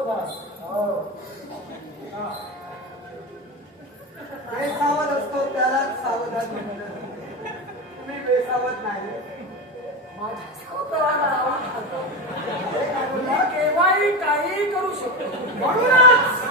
हो. बेसावध असतो त्याला सावधान तुम्ही बेसावध नाही. केव्हाही काही करू शकतो. म्हणूनच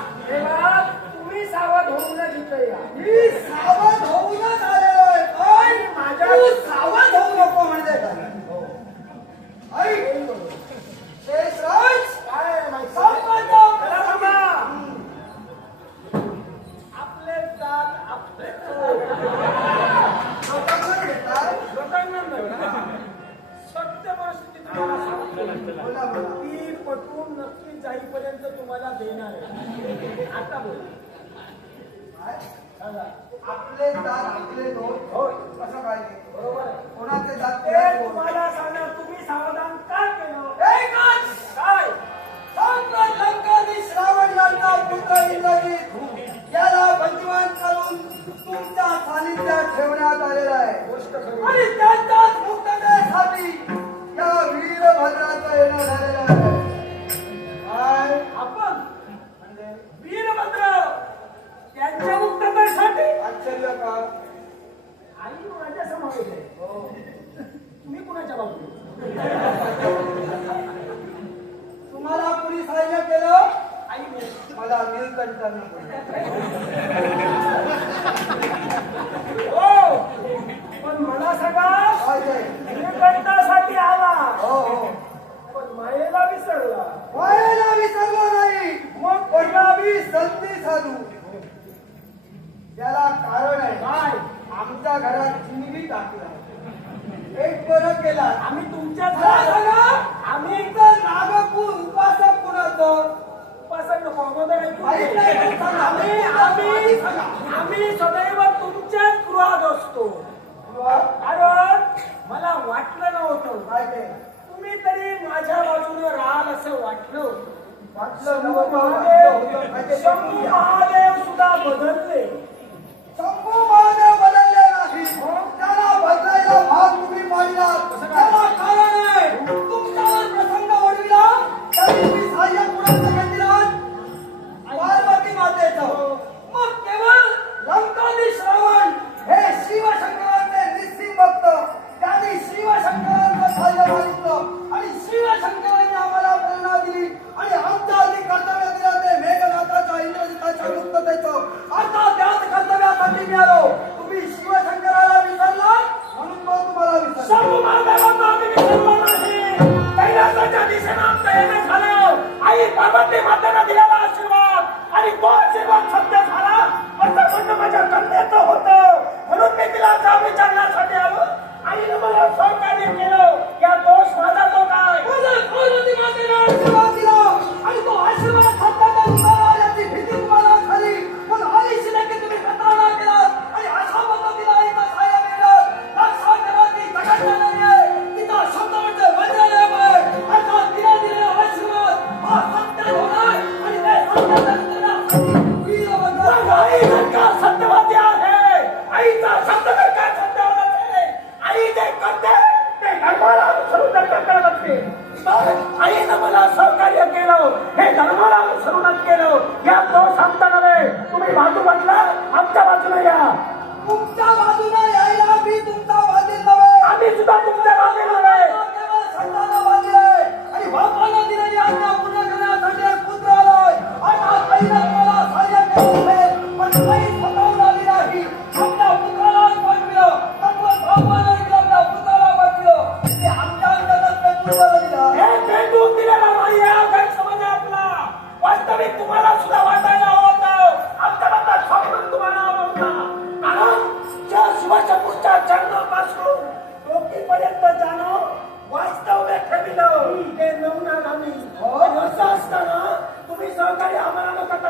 सत्य परिस्थिती तुम्हाला ती पटवून नक्की जाईपर्यंत तुम्हाला देणार आहे आता बोल आपले साथ आपले दोन. होय करण्यात आलेला आहे. आणि त्यांच्या मुक्ततेसाठी या वीरभद्राचा येणं झालेला आहे. काय आपण म्हणजे वीरभद्र त्यांच्या मुक्ततेसाठी आश्चर्य का आई माझ्यासमोर आहे हो. तुम्ही कुणाच्या बाबतीत तुम्हाला कुणी सहाय्य केलं? आई मला नीलकंठाने कोणी संधी साधू. त्याला कारण आहे. काय? आमच्या घरात चिमणी टाकलं. एक परत केला. आम्ही तुमच्या आम्ही तर नागपूर उपासक कुणाचं? उपासक नको आम्ही सदैव तुमच्याच गृहात असतो. कारण मला वाटलं नव्हतं. तुम्ही तरी माझ्या बाजूने राहाल असं वाटलं. शंभू महादेव सुद्धा बदल गोरली मातांना दिलेला आशीर्वाद. आणि तो आशीर्वाद सत्य झाला. असं म्हणणं माझ्या कन्येचं होतं. म्हणून मी तिला जाब विचारण्यासाठी आलो. आणि मला सहकार्य केलं. 对呀。सुभाषपूरच्या चरणापासून टोपीपर्यंत जाणं वास्तव्य ठेवलं ते नमुना आम्ही असं असताना तुम्ही सहकारी आम्हाला लोकांना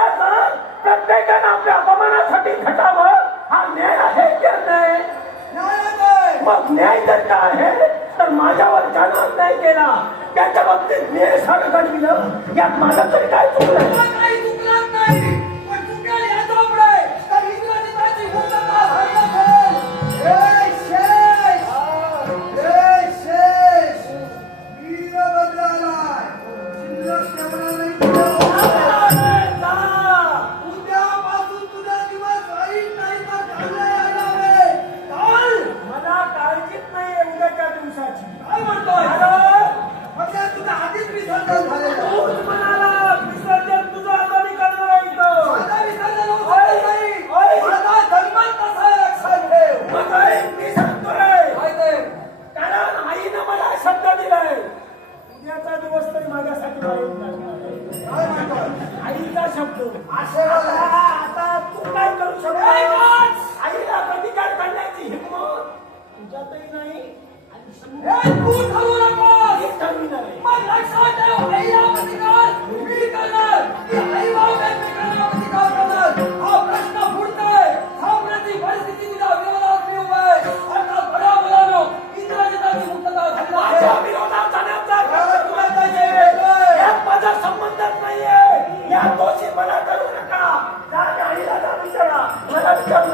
नातेवाईकांना आपल्या अपमानासाठी खटावं हा न्याय आहे की अन्याय मग न्याय जर का आहे तर माझ्यावर ज्यानं अन्याय केला. त्याच्या बाबतीत न्याय सारखं दिलं यात माझं तरी काय चुकलं शकतो आता तू काय करू शकतो? आईला प्रतिकार करण्याची हिंमत तुझ्यातही नाही आणि ठरवू नकोस! ठरविणार Let them